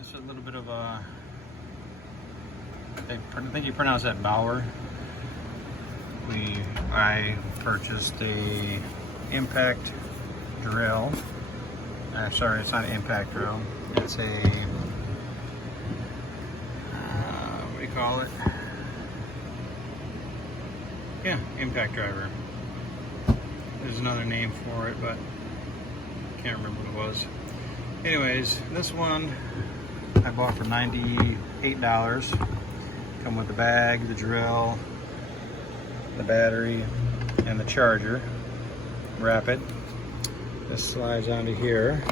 This is a little bit of a, I think you pronounce that Bauer. I purchased a impact drill. Sorry, it's not an impact drill. It's a, what do you call it? Yeah, impact driver. There's another name for it, but can't remember what it was. Anyways, this one I bought for $98. Come with the bag, the drill, the battery, and the charger. Rapid. This slides onto here.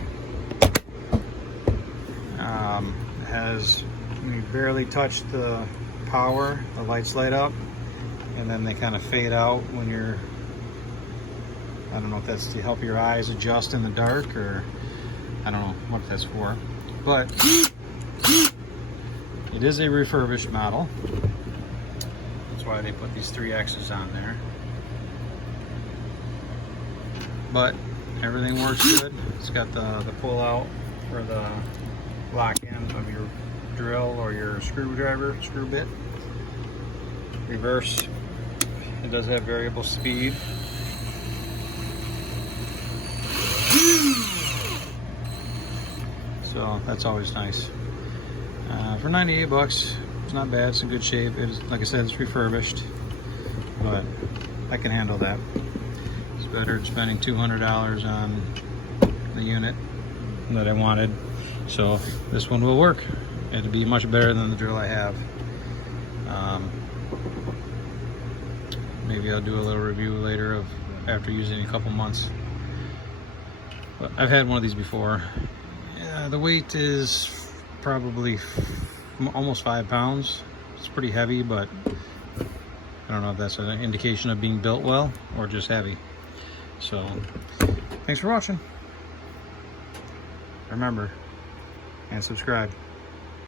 Has, you barely touch the power, the lights light up, and then they kind of fade out when you're, I don't know if that's to help your eyes adjust in the dark, or I don't know what that's for, but it is a refurbished model. That's why they put these 3 X's on there. But everything works good. It's got the pull out for the lock end of your drill or your screwdriver, screw bit. Reverse, it does have variable speed. So that's always nice. For 98 bucks, it's not bad. It's in good shape. It is, like I said, it's refurbished, but I can handle that. It's better than spending $200 on the unit that I wanted. So this one will work. It'll be much better than the drill I have. Maybe I'll do a little review later of after using it a couple months. But I've had one of these before. The weight is probably almost 5 pounds. It's pretty heavy, but I don't know if that's an indication of being built well or just heavy. So thanks for watching. Remember, and subscribe.